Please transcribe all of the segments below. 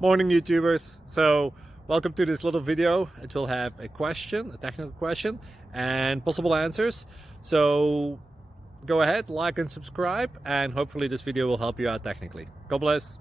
Morning YouTubers. So welcome to this little video. It will have a question, a technical question, and possible answers. So go ahead, like and subscribe, and hopefully this video will help you out technically. God bless.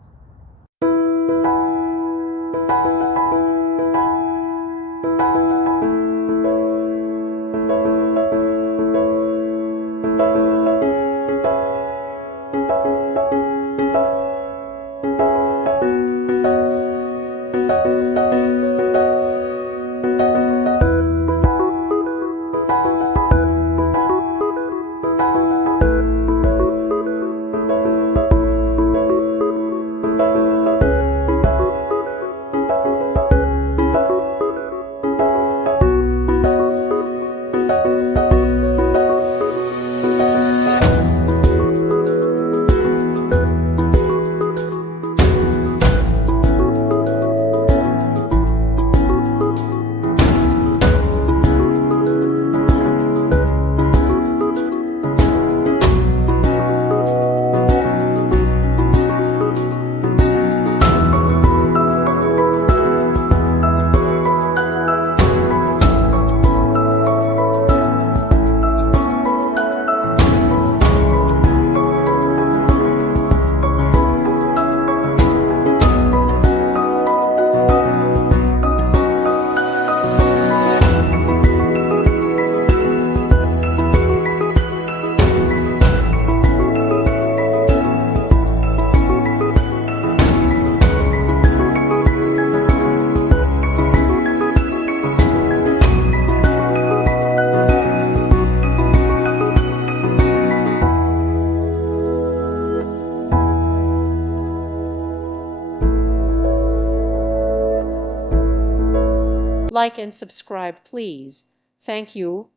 Like and subscribe, please. Thank you.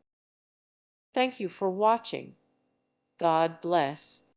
Thank you for watching. God bless.